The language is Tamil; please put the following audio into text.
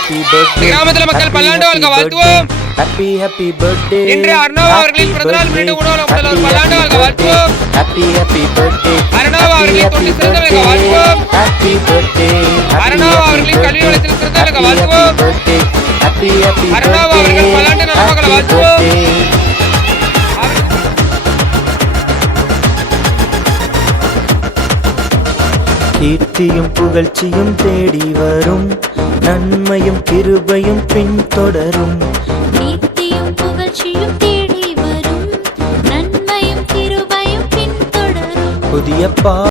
happy birthday. கிராமத்துல மக்கள் பல்லாண்டு வாழ்க வாழ்த்துவோம். Happy happy birthday. இன்று அர்ணவ் அவர்களின் பிறந்தநாள் முன்னிட்டு உணவகத்தில் ஒரு பல்லாண்டு வாழ்க வாழ்த்துவோம். Happy happy birthday. அர்ணவ் அவர்களின் தொண்டு சிறந்த வாழ்க வாழ்த்துவோம். Happy birthday. அர்ணவ் அவர்களின் கல்வி வளத்தில் சிறந்த வாழ்க வாழ்த்துவோம். Happy happy birthday. அர்ணவ் அவர்கள் பல்லாண்டு நலமகளை வாழ்த்துவோம். கீர்த்தியும் புகழ்ச்சியும் தேடி வரும், நன்மையும் கிருபையும் பின்தொடரும். கீர்த்தியும் புகழ்ச்சியும் தேடி வரும், நன்மையும் கிருபையும் பின்தொடரும். புதிய